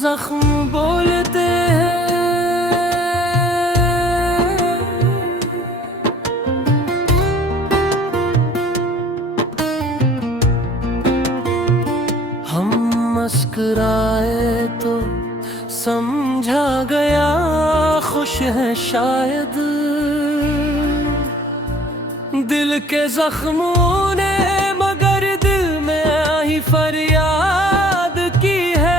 जख्म बोलते हैं, हम मुस्कुराए तो समझा गया खुश है शायद। दिल के जख्मों ने मगर दिल में ही फरियाद की है।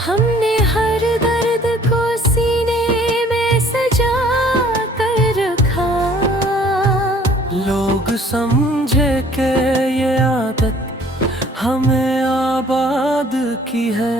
हमने हर दर्द को सीने में सजा कर रखा। लोग समझे कि ये आदत हमें आबाद की है।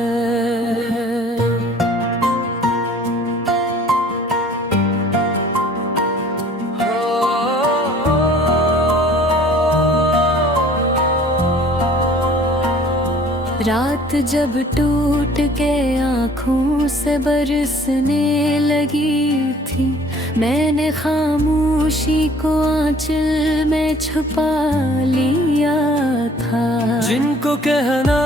रात जब टूट के आँखों से बरसने लगी थी, मैंने खामोशी को आंचल में छुपा लिया था। जिनको कहना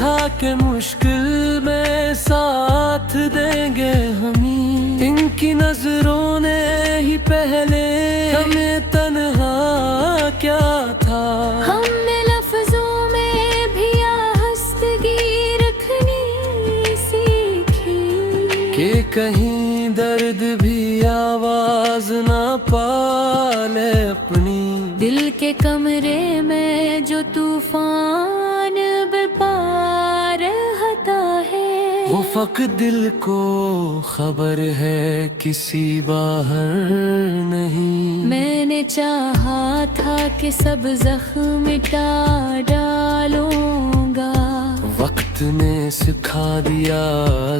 था कि मुश्किल में साथ देंगे हमी, इनकी नजरों ने ही पहले हमें तन्हा क्या था। हमने लफ्जों में भी आहस्तगी रखनी सीखी कि कहीं दर्द भी आवाज ना पाले अपनी। दिल के कमरे में जो तूफान बरपा रहता है, वो फकत दिल को खबर है, किसी बाहर नहीं। मैंने चाहा था कि सब जख्म मिटा डालूंगा, वक्त ने सिखा दिया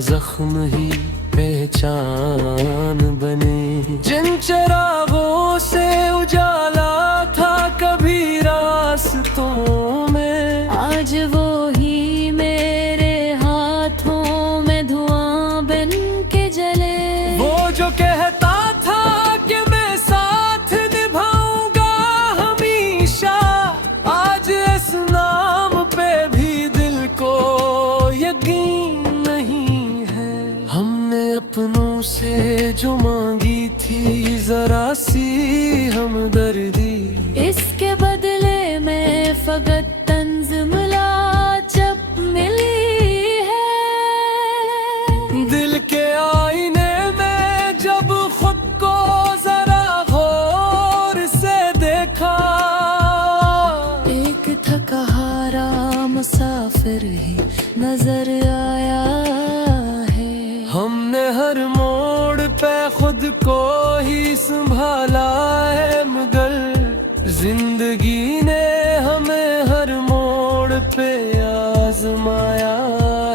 जख्म ही पहचान बने। जिन चिरागों से उजाला था कभी रास्तों में, आज वो ही मेरे हाथों में धुआं बन के जले। वो जो कहता था कि मैं साथ निभाऊंगा हमेशा, आज इस नाम पे भी दिल को यकीन नहीं है। हमने अपनों से जो मांगी थी जरा सी हमदर्दी, इसके बदले में फकत तंज मुलाजब मिली है। दिल के आईने में जब खुद को जरा गौर से देखा, एक थका हारा मुसाफिर ही नजर आया है। हमने हर मोड़ पे खुद को ही संभाला है, मगर जिंदगी ने हमें हर मोड़ पे आजमाया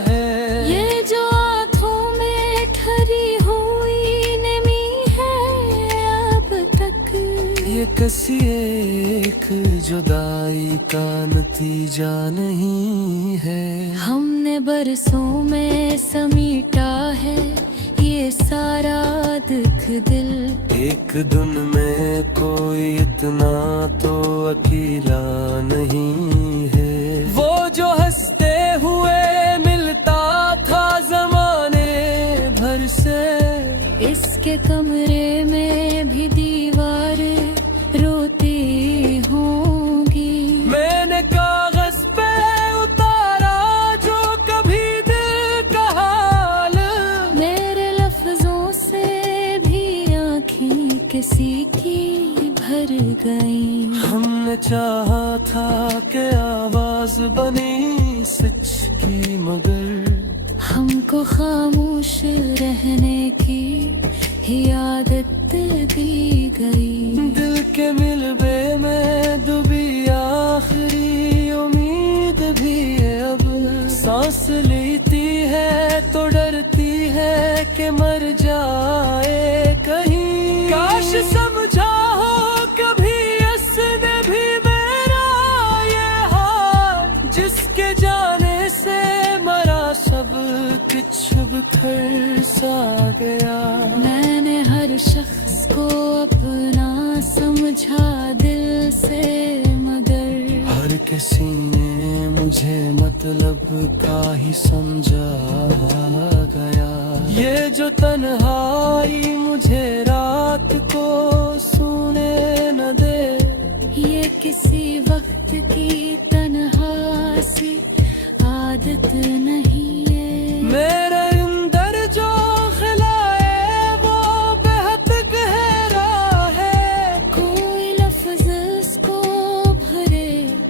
है। ये जो आँखों में ठहरी हुई नमी है अब तक, ये किसी एक जुदाई का नतीजा नहीं है। हमने बरसों में समीटा है ये सारा दुख दिल। एक दिन में कोई इतना तो अकेला नहीं है। वो जो हंसते हुए मिलता था जमाने भर से, इसके कमरे में भी दीवारें रोती होंगी। मैंने कागज पे उतारा जो कभी दिल का हाल, मेरे लफ्जों से भी आँखें किसी की भर गई। हमने चाहा था कि आवाज बनी सच की, मगर हमको खामोश रहने की ही आदत दी गई। दिल के मिलबे में डूबी आखिरी उम्मीद भी है। अब सांस लेती है तो डरती है कि मर जाए कहीं। काश समझा हो कभी इसने भी मेरा ये हाल, जिसके जाने से मरा सब कुछ बिखर सा गया। मैंने हर शख्स को अपना समझा दिल से, मगर हर किसी ने मुझे मतलब का ही समझा गया। ये जो तन्हाई मुझे रात को सोने न दे, ये किसी वक्त की तन्हासी आदत नहीं है। मेरे अंदर जो खिलाए वो बेहद गहरा है। कोई लफ्ज इसको भरे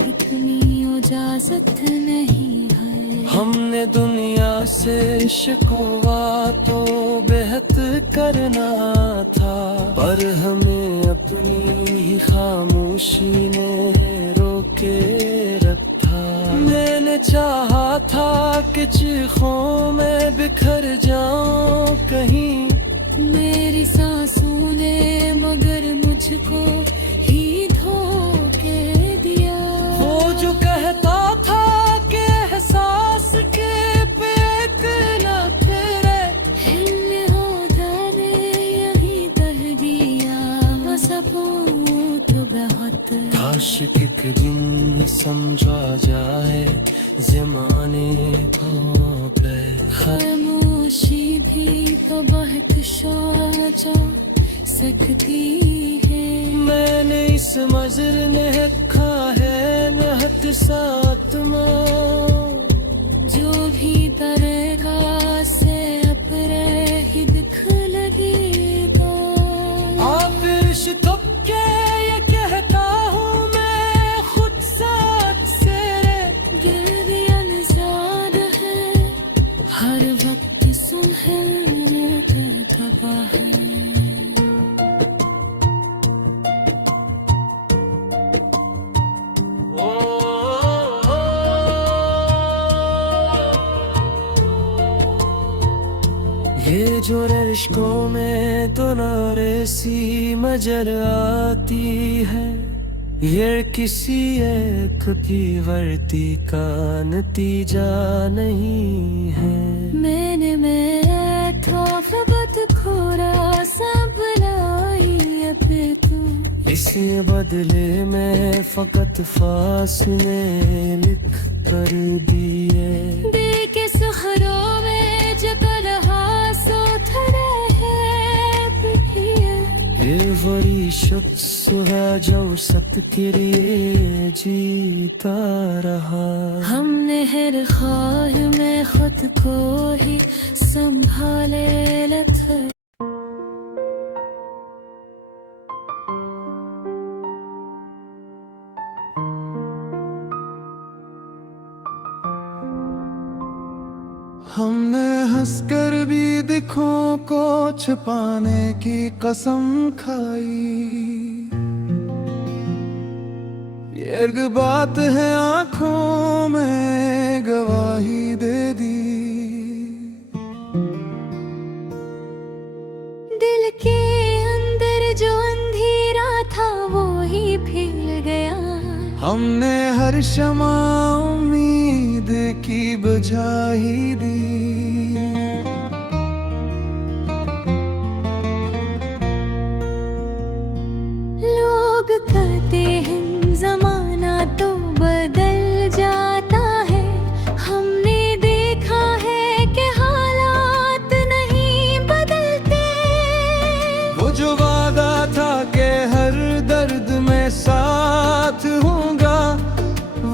इतनी इजाजत नहीं है। हमने दुनिया से शिकवा तो बेहद करना था, पर हमें अपनी ही खामोशी ने रोके रखा। मैंने चाहा था कि चीखों में बिखर जाऊं कहीं, मेरी सांसों ने मगर मुझको ही धोखे दिया। वो जो कहता था कि एहसास के पेट न फिरे, हिल होता ने यही कह दिया। वो सबूत बहुत काश एक दिन समझा जाए ज़माने को पे। खामोशी भी तो बहुत जा सकती है। मैंने इस मजर ने रखा है नहत सातमा, जो भी तरेगा से अपरे ही दिख लगेगा। आप रिश्तों के ये कहता हूँ मैं खुद साथ से, दिल भी अनजान है, हर वक्त सुनहर गवाह है। ये जो रिश्कों में तो नारेसी मजर आती है, ये किसी एक की वर्ती का नतीजा नहीं है। मैंने मैं बहुत खोरा सब बनाई अब तू, इसके बदले में फकत फासले लिख कर दिए। देखे सुहरों में जो तलहासो थरे है पिटिए। ये वही शख्स है जो सबके लिए जीता रहा। हमने हर ख्वाह में खुद को ही संभाले लथे। हमने हंसकर भी दिखों को छुपाने की कसम खाई। ये एक बात है आंखों में गवाही दे दी। दिल के अंदर जो अंधेरा था वो ही फिर गया। हमने हर शमा उम्मीद की बुझा ही दी। लोग कहते हैं जमाना तो बदल जाता है, हमने देखा है कि हालात नहीं बदलते। वो जो वादा था कि हर दर्द में साथ होगा,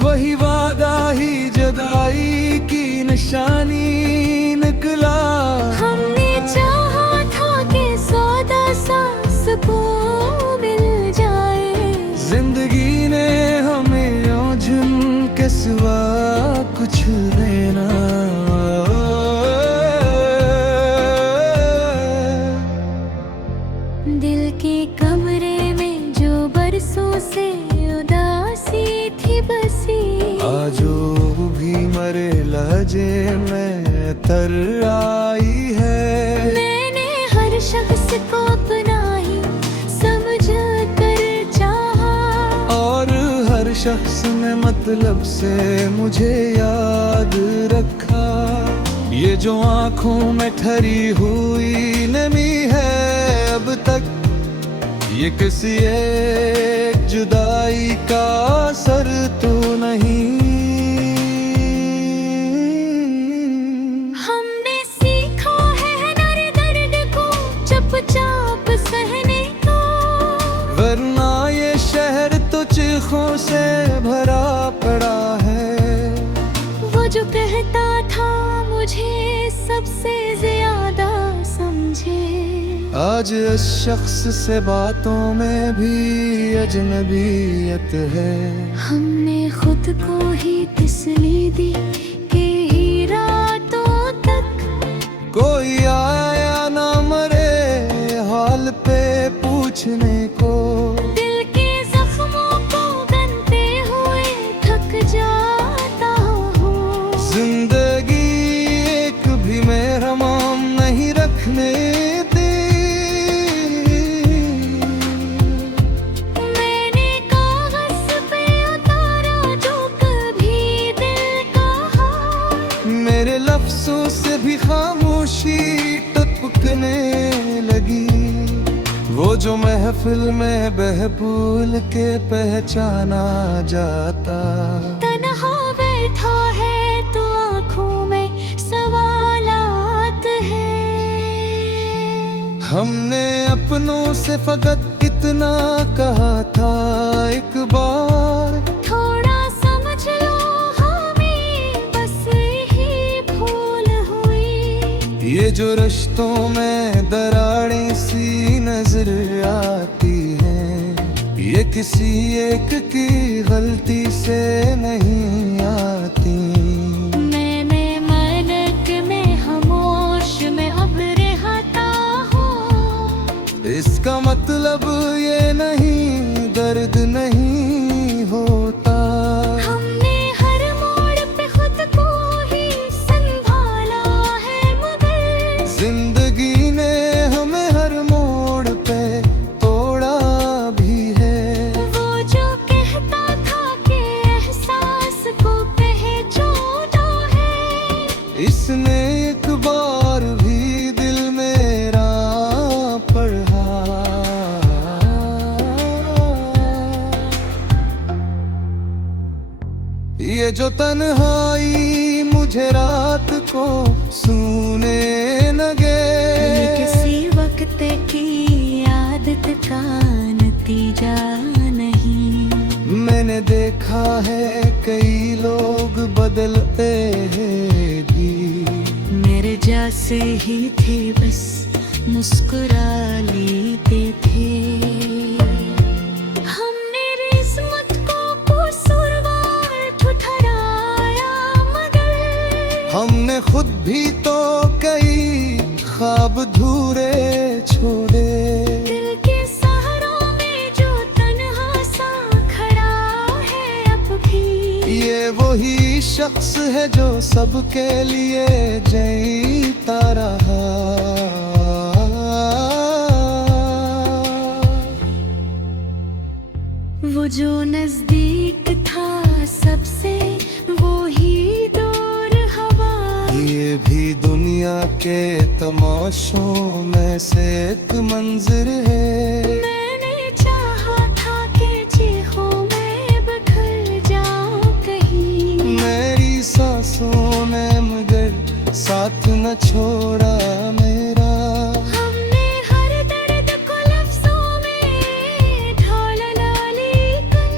वही वादा ही जुदाई की निशानी निकला। हमने चाहा था कि सौदा सांस को मिल जाए। जिंदगी ने हमें उलझन के सिवा कुछ देना। दिल के कमरे में जो बरसों से उदासी थी बसी, आजो भी मरे लहजे में तर आई है। मैंने हर शख्स को अपना ही समझ कर चाहा, और हर शख्स ने मतलब से मुझे याद रखा। ये जो आंखों में ठरी हुई नमी है अब तक, ये किसी एक जुदाई का असर तो नहीं। हमने सीखा है हर दर्द को चुपचाप सहने का, वरना ये शहर तो चीखों से भरा पड़ा है। वो जो कहता था मुझे सबसे ज्यादा समझे, आज इस शख्स से बातों में भी अजनबीयत है। हमने खुद को ही तसल्ली दी कि ही रातों तक कोई आया ना मरे हाल पे पूछने को। दिल के जख्मों को गनते हुए थक जाता हूँ। जिंदगी एक भी मेहरबान नहीं रखने दी। मैंने कागज पे उतारा जो कभी दिल का हाल, मेरे लफ्जों से भी खामोशी टपकने लगी। वो जो महफिल में बहबूल के पहचाना जाता, तन्हा बैठा है तो आँखों में सवालात है। हमने अपनों से फकत इतना कहा था एक बार, थोड़ा समझ लो हमें बस यही भूल हुई। ये जो रिश्तों में दरारें सी नजर आती हैं, ये किसी एक की गलती से नहीं आती। मैंने मनक में खामोश में अब रहता हूँ। इसका मतलब ये नहीं दर्द नहीं होता। हमने हर मोड़ पे खुद को ही संभाला है, मगर जिंदगी ने हमें हर मोड़ पे तोड़ा भी है। वो जो कहता था कि एहसास को पहचाना है, इसने एक बार भी दिल मेरा पढ़ा। ये जो तन्हाई मुझे रात को सूने लगे, ये किसी वक्त की आदत का नतीजा नहीं। मैंने देखा है कई लोग बदलते हैं भी, मेरे जैसे ही थे बस मुस्कुरा लेते थे। हमने किस्मत को कसूरवार ठुठराया, मगर हमने खुद भी तो कई ख्वाब धूरे छोड़े। दिल के सहारों में जो तन्हा सा खड़ा है अब भी, ये वही शख्स है जो सबके लिए जीता रहा। वो जो नजदीक था सबसे वो ही दूर हवा। ये भी दुनिया के तमाशों में से एक मंजर है। मैंने चाहा था कि चीखों में बिखर जाऊं कहीं, मेरी सांसों में मगर साथ न छोड़ा मेरा। हमने हर दर्द को लफ्जों में ढाला, लेकिन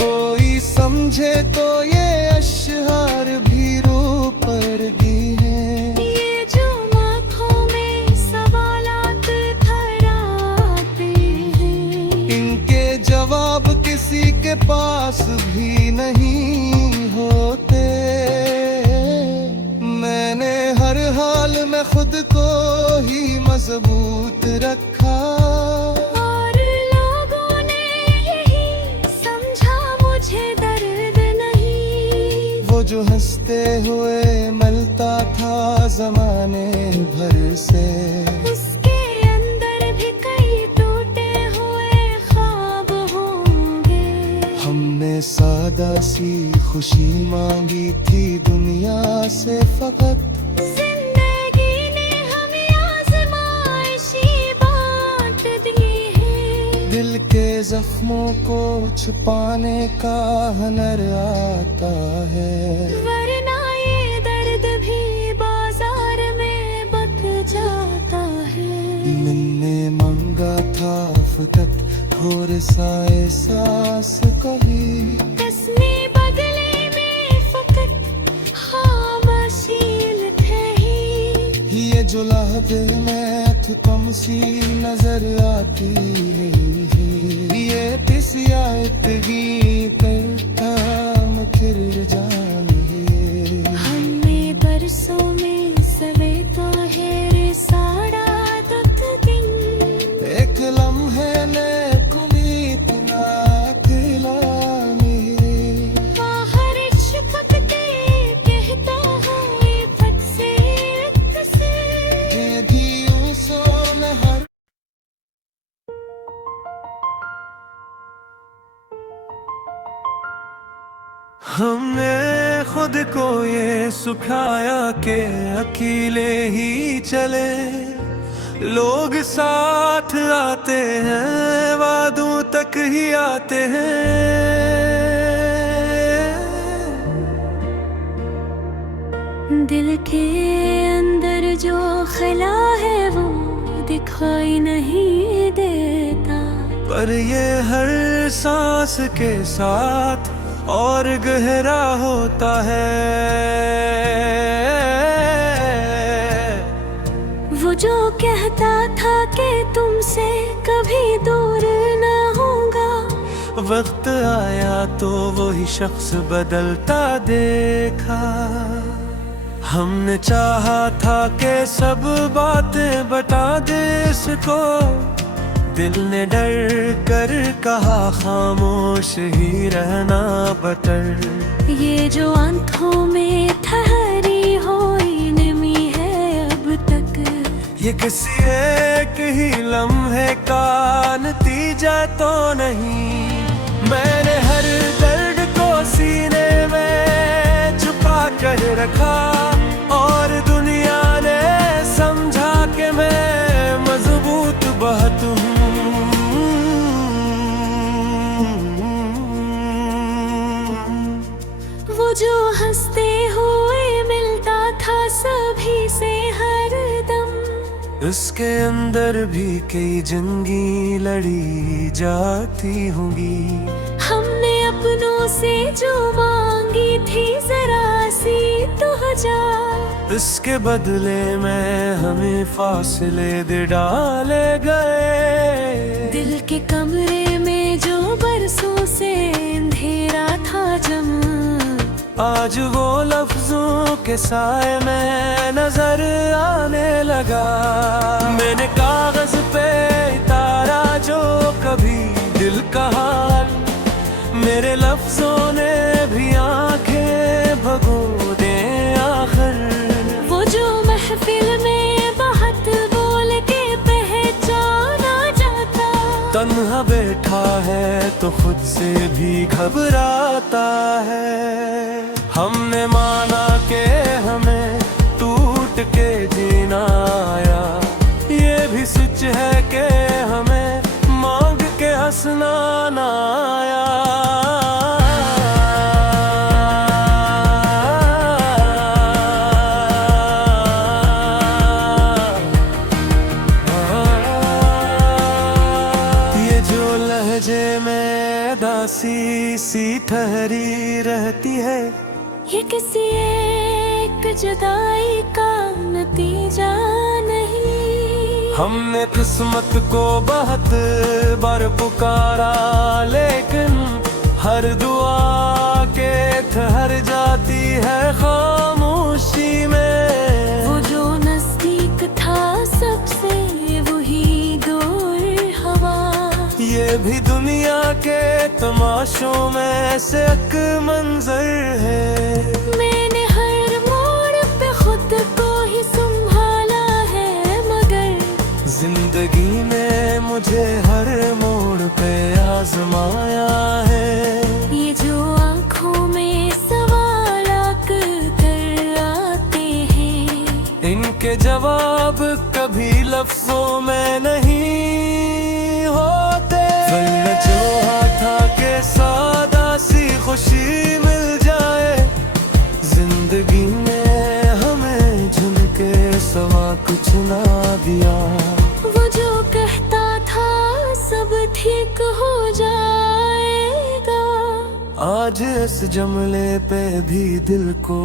कोई समझे तो ये अशहार भी रो पर दी हैं। ये जो आँखों में सवालात थराते हैं, इनके जवाब किसी के पास भी नहीं होते। मैंने हर हाल में खुद को ही मजबूत रखा, और लोगों ने यही समझा मुझे दर्द नहीं। वो जो हंसते हुए मिलता था जमाने भर से, उसके अंदर भी कई टूटे हुए ख्वाब होंगे। हमने सादा सी खुशी मांगी थी दुनिया से फकत, जिंदगी ने हमें आज़माइशी बांट दी है। दिल के जख्मों को छुपाने का हुनर आता है। वरना ये दर्द भी बाजार में बक जाता है। मैंने मांगा था फकत थोड़े सा एहसास कही, कसमें बदले में फकत खामोशी थी। ये जो लहज़े में कम सी नजर आती है, ये तिसिया इतनी करता मखिर जाने। हमें बरसों में सवेता है रे साड़ा दत दिन। एक लम्हे ने कुमीत ना खिलानी, बाहर छपकते कहता है फट से रक्त से। ये दियों सो में हर हमने खुद को ये सुखाया के अकेले ही चले। लोग साथ आते हैं, वादों तक ही आते हैं। दिल के अंदर जो खला है वो दिखाई नहीं देता, पर ये हर सांस के साथ और गहरा होता है। वो जो कहता था कि तुमसे कभी दूर न होगा, वक्त आया तो वही शख्स बदलता देखा। हमने चाहा था कि सब बातें बता दे इसको, दिल ने डर कर कहा खामोश ही रहना बटर। ये जो आंखों में ठहरी हुई नमी है अब तक, ये किसी एक ही लम्हे का नतीजा तो नहीं। मैंने हर दर्द को सीने में छुपा कर रखा, और दुनिया ने समझा कि मैं मजबूत बहुत हूँ। वो जो हंसते हुए मिलता था सभी से हर दम, उसके अंदर भी कई जंगी लड़ी जाती होंगी। हमने अपनों से जो मांगी थी जरा सी तो जा, इसके बदले में हमें फासले दे डाले गए। दिल के कमरे में जो बरसों से अंधेरा था जमा, आज वो लफ्जों के साए में नजर आने लगा। मैंने कागज पे उतारा जो कभी दिल का हाल, मेरे लफ्जों ने भी आंखें भगो दे आखिर। वो जो महफिल में बात बोल के पहचाना जाता, तन्हा बैठा है तो खुद से भी घबराता है। हमने माना कि हमें टूट के जीना आया, ये भी सच है कि हमें मांग के हंसना ना आया। ये जो लहजे में दासी सी ठहरी रहती है, ये किसी एक जुदाई का नतीजा नहीं। हमने किस्मत को बहुत बार पुकारा, लेकिन हर दुआ के ठहर जाती है खामोशी में। वो जो नजदीक था सबसे वही दूर हवा, ये भी दुनिया के तमाशों में से एक मंजर है। मैंने हर मोड़ पे खुद को ही संभाला है, मगर जिंदगी ने मुझे हर मोड़ पे आजमाया है। ये जो आंखों में सवाल कर आते हैं, इनके जवाब कभी लफ्जों में नहीं होते। वरना जो आज इस जमले पे भी दिल को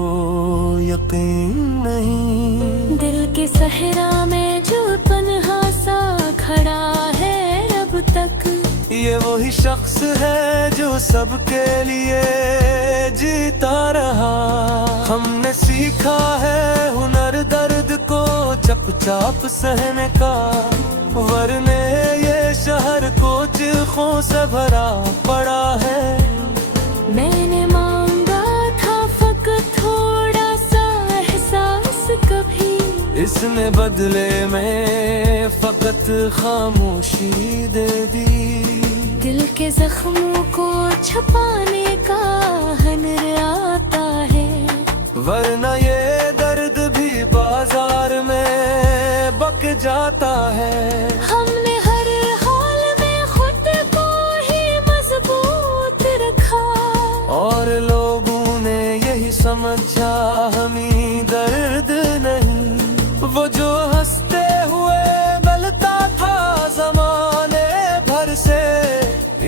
यकीन नहीं। दिल के सहरा में जो तन्हा सा खड़ा है अब तक, ये वही शख्स है जो सबके लिए जीता रहा। हमने सीखा है हुनर दर्द को चुपचाप सहने का, वरने ये शहर को चिखों से भरा पड़ा है। मैंने मांगा था फकत थोड़ा सा एहसास कभी, इसने बदले में फकत खामोशी दे दी। दिल के जख्मों को छुपाने का हुनर आता है, वरना ये दर्द भी बाजार में बक जाता है। हमने हर हाल में खुद को ही मजबूत रखा, और लोगों ने यही समझा हमें दर्द नहीं। वो जो हंसते हुए मिलता था जमाने भर से,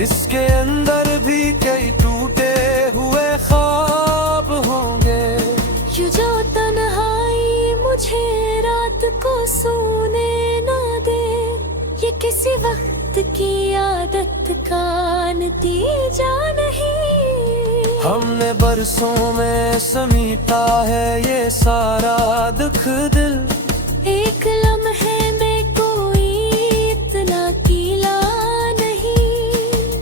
इसके अंदर भी कई टूटे हुए ख्वाब होंगे। ये जो तन्हाई मुझे रात को सोने ना दे, ये किसी वक्त की आदत का नतीजा नहीं। हमने बरसों में समीटा है ये सारा दुख दिल, एक लम्हे में कोई इतना कीला नहीं।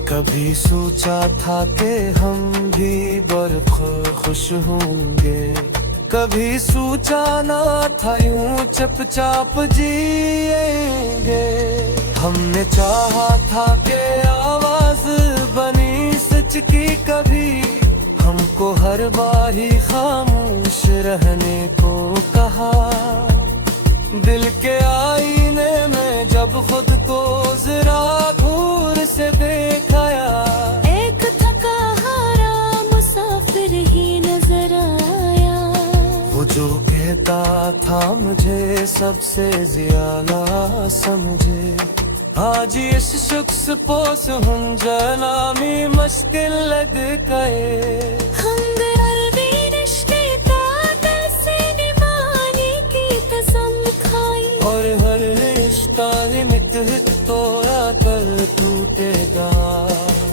कभी सोचा था कि हम भी बर्फ खुश होंगे, कभी सोचा ना था यूं चुपचाप जिएंगे। हमने चाहा था कि आवाज बनी सच की कभी, हमको हर बार ही खामोश रहने को कहा। दिल के आईने में जब खुद को जरा घूर से देखाया, एक थका हारा मुसाफिर ही नजर आया। वो जो कहता था मुझे सबसे ज्यादा समझे, आज इस शख्स पोस हम जनामी मुश्किल लग गए। हमदर्दी रिश्ते का दिल से निभाने की कसम खाई, और हर रिश्ता नित हित तोड़ा कर टूटेगा।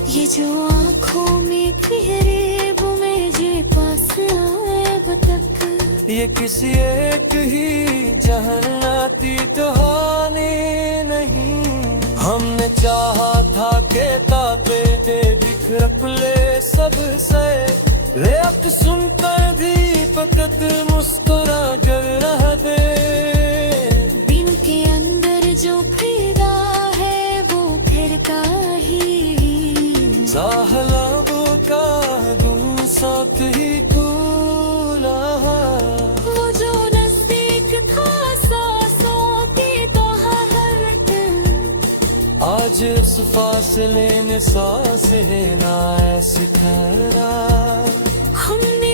ये जो आँखों में गहरे वो मेरे पास आए अब तक, ये किसी एक ही जहन्नती कहानी नहीं। हमने चाहा था कि तापे बिखर ले सब से, रेत सुनकर भी फकत मुस्कुरा कर रह दे। दिल के अंदर जो फिदा है वो फिरता ही, साहलाबों का दूं साथ ही कूला। वो जो नजदीक था सांसों की तो हरकत, आज उस फासले में सांस लेना ऐसे खरा। हमने